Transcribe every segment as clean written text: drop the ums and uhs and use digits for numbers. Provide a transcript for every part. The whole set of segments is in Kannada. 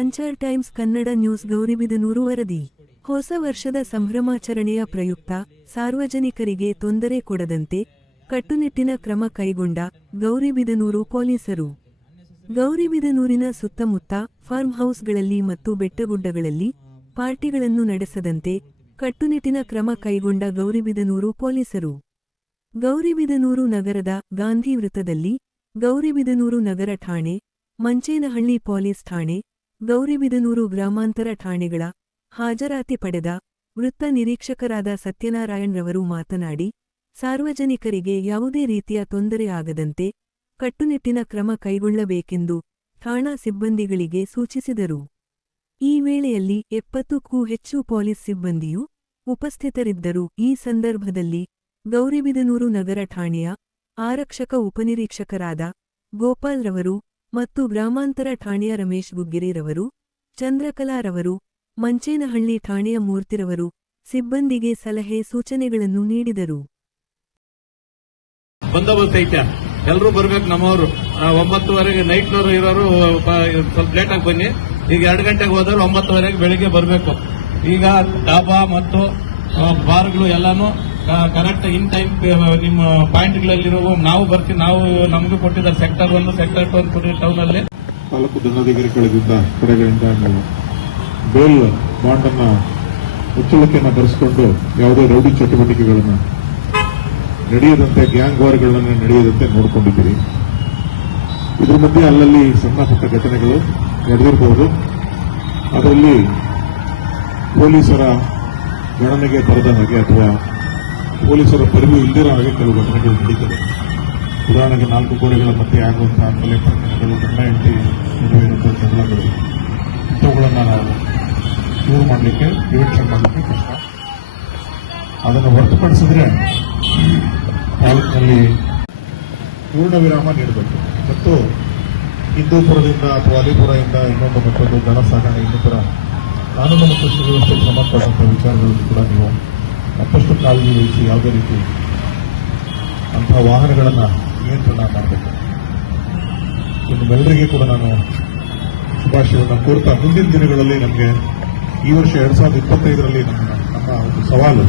ಸಂಚಾರ್ ಟೈಮ್ಸ್ ಕನ್ನಡ ನ್ಯೂಸ್ ಗೌರಿಬಿದನೂರು ವರದಿ. ಹೊಸ ವರ್ಷದ ಸಂಭ್ರಮಾಚರಣೆಯ ಪ್ರಯುಕ್ತ ಸಾರ್ವಜನಿಕರಿಗೆ ತೊಂದರೆ ಕೊಡದಂತೆ ಕಟ್ಟುನಿಟ್ಟಿನ ಕ್ರಮ ಕೈಗೊಂಡ ಗೌರಿಬಿದನೂರು ಪೊಲೀಸರು. ಗೌರಿಬಿದನೂರಿನ ಸುತ್ತಮುತ್ತ ಫಾರ್ಮ್ ಹೌಸ್ಗಳಲ್ಲಿ ಮತ್ತು ಬೆಟ್ಟಗುಡ್ಡಗಳಲ್ಲಿ ಪಾರ್ಟಿಗಳನ್ನು ನಡೆಸದಂತೆ ಕಟ್ಟುನಿಟ್ಟಿನ ಕ್ರಮ ಕೈಗೊಂಡ ಗೌರಿಬಿದನೂರು ಪೊಲೀಸರು. ಗೌರಿಬಿದನೂರು ನಗರದ ಗಾಂಧಿ ವೃತ್ತದಲ್ಲಿ ಗೌರಿಬಿದನೂರು ನಗರ ಠಾಣೆ, ಮಂಚೇನಹಳ್ಳಿ ಪೊಲೀಸ್ ಠಾಣೆ, ಗೌರಿಬಿದನೂರು ಗ್ರಾಮಾಂತರ ಠಾಣೆಗಳ ಹಾಜರಾತಿ ಪಡೆದ ವೃತ್ತ ನಿರೀಕ್ಷಕರಾದ ಸತ್ಯನಾರಾಯಣ್ ರವರು ಮಾತನಾಡಿ, ಸಾರ್ವಜನಿಕರಿಗೆ ಯಾವುದೇ ರೀತಿಯ ತೊಂದರೆ ಆಗದಂತೆ ಕಟ್ಟುನಿಟ್ಟಿನ ಕ್ರಮ ಕೈಗೊಳ್ಳಬೇಕೆಂದು ಠಾಣಾ ಸಿಬ್ಬಂದಿಗಳಿಗೆ ಸೂಚಿಸಿದರು. ಈ ವೇಳೆಯಲ್ಲಿ 70ಕ್ಕೂ ಹೆಚ್ಚು ಪೊಲೀಸ್ ಸಿಬ್ಬಂದಿಯು ಉಪಸ್ಥಿತರಿದ್ದರು. ಈ ಸಂದರ್ಭದಲ್ಲಿ ಗೌರಿಬಿದನೂರು ನಗರ ಠಾಣೆಯ ಆರಕ್ಷಕ ಉಪನಿರೀಕ್ಷಕರಾದ ಗೋಪಾಲ್ ರವರು ಮತ್ತು ಗ್ರಾಮಾಂತರ ಠಾಣೆಯ ರಮೇಶ್ ಗುಗ್ಗೆರೆರವರು, ಚಂದ್ರಕಲಾರವರು, ಮಂಚೇನಹಳ್ಳಿ ಠಾಣೆಯ ಮೂರ್ತಿರವರು ಸಿಬ್ಬಂದಿಗೆ ಸಲಹೆ ಸೂಚನೆಗಳನ್ನು ನೀಡಿದರು. ಬಂದೋಬಸ್ತ್ ಐತೆ, ಎಲ್ಲರೂ ಬರ್ಬೇಕು. ನಮ್ಮವರು 9:30 ನೈಟ್ನವರು ಇರೋರು ಸ್ವಲ್ಪ ಲೇಟ್ ಆಗಿ ಬನ್ನಿ. ಈಗ 2 ಗಂಟೆಗೆ ಹೋದವರು 9:30 ಬೆಳಿಗ್ಗೆ ಬರಬೇಕು. ಈಗ ಡಾಬಾ ಮತ್ತು ಬಾರ್ಗಳು ಎಲ್ಲಾನು ಕರೆಕ್ಟ್ ಇನ್ ಟೈಮ್ ನಿಮ್ಮ ಪಾಯಿಂಟ್ಗಳಲ್ಲಿರೋ ನಾವು ಬರ್ತೀವಿ. ನಾವು ನಮಗೂ ಕೊಟ್ಟಿದ್ದಾರೆ ಸೆಕ್ಟರ್ 1, ಸೆಕ್ಟರ್ 2 ಟೌನ್ ಅಲ್ಲಿ. ತಾಲೂಕು ದಂಡಾಧಿಕಾರಿಗಳಿಂದ ಕಡೆಗಳಿಂದ ನೀವು ಬೇಲ್ ಬಾಂಡ್ ಅನ್ನ ಮುಚ್ಚಳಿಕೆಯನ್ನು ಬರೆಸಿಕೊಂಡು ಯಾವುದೇ ರೌಡಿ ಚಟುವಟಿಕೆಗಳನ್ನು ನಡೆಯದಂತೆ, ಗ್ಯಾಂಗ್ ವಾರ್ಗಳನ್ನು ನಡೆಯದಂತೆ ನೋಡಿಕೊಂಡಿದ್ದೀರಿ. ಇದ್ರ ಮಧ್ಯೆ ಅಲ್ಲಲ್ಲಿ ಸಣ್ಣ ಪುಟ್ಟ ಘಟನೆಗಳು ನಡೆದಿರಬಹುದು. ಅದರಲ್ಲಿ ಪೊಲೀಸರ ಗಣನೆಗೆ ಬರದ ಹಾಗೆ ಅಥವಾ ಪೊಲೀಸರ ಪರಿವು ಇಲ್ಲದಿರೋ ಹಾಗೆ ಕೆಲವು ಘಟನೆಗಳು ನಡೀತದೆ. ಉದಾಹರಣೆಗೆ 4 ಗೋಡೆಗಳ ಮಧ್ಯೆ ಆಗುವಂತಹ ಕೊಲೆ ಪ್ರಕರಣಗಳು, ಗಂಡ ಹೆಂಡತಿ ನಡುವಿರುವಂತಹ ಜಗಳಗಳು, ಇಂಥವುಗಳನ್ನು ನಾವು ಕ್ಯೂರ್ ಮಾಡಲಿಕ್ಕೆ, ಪ್ರಿವೆನ್ಷನ್ ಮಾಡಲಿಕ್ಕೆ ಕಷ್ಟ. ಅದನ್ನು ಹೊರತುಪಡಿಸಿದ್ರೆ ತಾಲೂಕಿನಲ್ಲಿ ಪೂರ್ಣ ವಿರಾಮ ನೀಡಬೇಕು. ಮತ್ತು ಹಿಂದೂಪುರದಿಂದ ಅಥವಾ ಅಲಿಪುರದಿಂದ ಇನ್ನೊಂದು ಮತ್ತೊಂದು ದನ ಸಾಗಣೆ ಇನ್ನಿತರ ಕಾನೂನು ಮತ್ತು ಸುವ್ಯವಸ್ಥೆಗೆ ಸಂಬಂಧಪಟ್ಟಂತಹ ವಿಚಾರಗಳಲ್ಲಿ ಕೂಡ ನೀವು ಮತ್ತಷ್ಟು ಕಾಳಜಿ ವಹಿಸಿ ಯಾವುದೇ ರೀತಿ ಅಂತಹ ವಾಹನಗಳನ್ನು ನಿಯಂತ್ರಣ ಮಾಡಬೇಕು. ನಿಮ್ಮೆಲ್ಲರಿಗೂ ಕೂಡ ನಾನು ಶುಭಾಶಯವನ್ನು ಕೋರ್ತಾ, ಮುಂದಿನ ದಿನಗಳಲ್ಲಿ ನಮಗೆ ಈ ವರ್ಷ 2025ರಲ್ಲಿ ನಮ್ಮ ಒಂದು ಸವಾಲು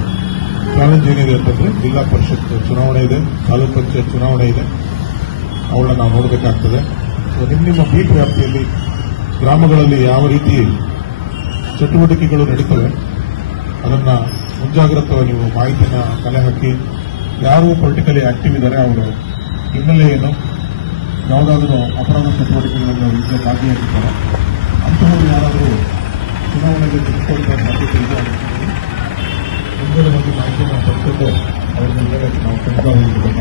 ಚಾಲೆಂಜ್ ಏನಿದೆ ಅಂತಂದ್ರೆ, ಜಿಲ್ಲಾ ಪರಿಷತ್ ಚುನಾವಣೆ ಇದೆ, ತಾಲೂಕು ಪಂಚಾಯತ್ ಚುನಾವಣೆ ಇದೆ. ಅವುಗಳನ್ನ ನಾವು ನೋಡಬೇಕಾಗ್ತದೆ. ನಿಮ್ಮ ಬೀಟ್ ವ್ಯಾಪ್ತಿಯಲ್ಲಿ ಗ್ರಾಮಗಳಲ್ಲಿ ಯಾವ ರೀತಿ ಚಟುವಟಿಕೆಗಳು ನಡೀತವೆ ಅದನ್ನ ಮುಂಜಾಗ್ರತೆ ನೀವು ಮಾಹಿತಿನ ಕಲೆ ಹಾಕಿ, ಯಾರು ಪೊಲಿಟಿಕಲಿ ಆಕ್ಟಿವ್ ಇದ್ದಾರೆ ಅವರು ಹಿನ್ನೆಲೆ ಏನು, ಯಾವುದಾದ್ರೂ ಅಪರಾಧ ಚಟುವಟಿಕೆಗಳಲ್ಲಿ ಹಿಂದೆ ಭಾಗಿಯಾಗಿದ್ದಾರೆ ಅಂತಹವರು ಯಾರಾದರೂ ಚುನಾವಣೆಗೆ ತೆಗೆದುಕೊಳ್ಳುವ ಸಾಧ್ಯತೆ ಇದೆ. ಮುಂದಿನ ಬಗ್ಗೆ ಮಾಹಿತಿಯನ್ನು ಪಡೆದುಕೊಂಡು ಅವರ ಮೇಲೆ ನಾವು ಖಂಡಿತ ಹೋಗಬೇಕು.